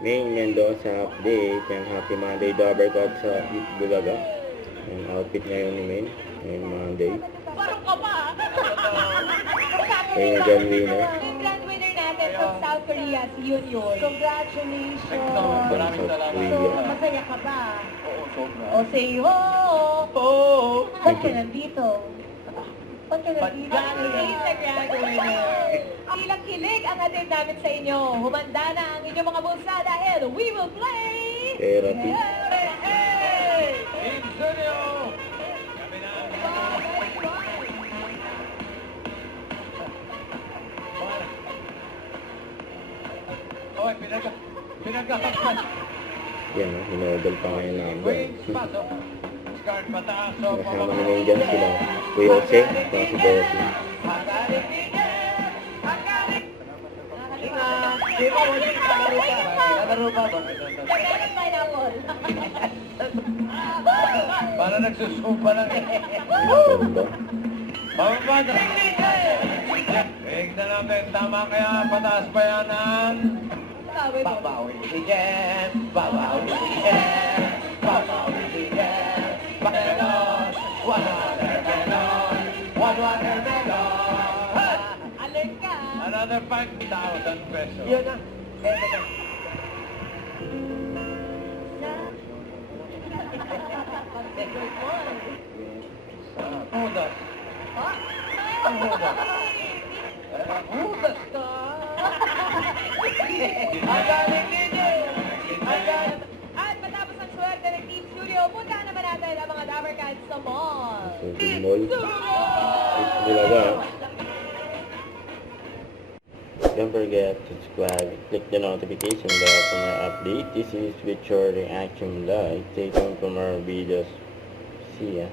Main Mendoza update. Yung Happy Monday Dabber Cup sa Bulaga. Yung outfit ngayon ni Main. Ngayong Monday. Parang ka pa. Ayun yung grand winner. Yung grand winner natin from South Korea, si Yun. Congratulations. Maraming South salamat. Korea. So, masaya ka ba? Oo, sobra. O say ho! Oo. Ba't ka nandito? Ba't ka nandito? He's the grand winner. Ilang kilig ang hatid namin sa inyo. Humanda na ang inyong mga bulsa dahil we will play... Therapy. Hey! In studio! Kami na. Okay, pinagkakakpan. Yan, hinodol pa ngayon number. Wings, paso. Scarred pataas. So, Kasama ni Main dyan sila. Kuya Jose, saka si Bossy. Di ba, wala yung kalaro pa? Kalaro pa ba? Meron pineapple. Para nagsusumpa lang eh. Ganda. Pababada. Tignan natin, tama kaya pataas pa yan ang... Babawi again, babawi again, babawi again. Melon, watermelon, watermelon. Alert ka. Another 5,000 pesos. Yun na. Hudas. Ang hudas. Hudas ka. Agaling ninyo! At matapos ang swerte ng Team Studio, punta naman natin ang mga Dabber Cats sa mall. Susunod mall. Bulaga. Don't forget to subscribe, click the notification bell for my update. This is with your reaction live. Stay tuned for more videos. See ya.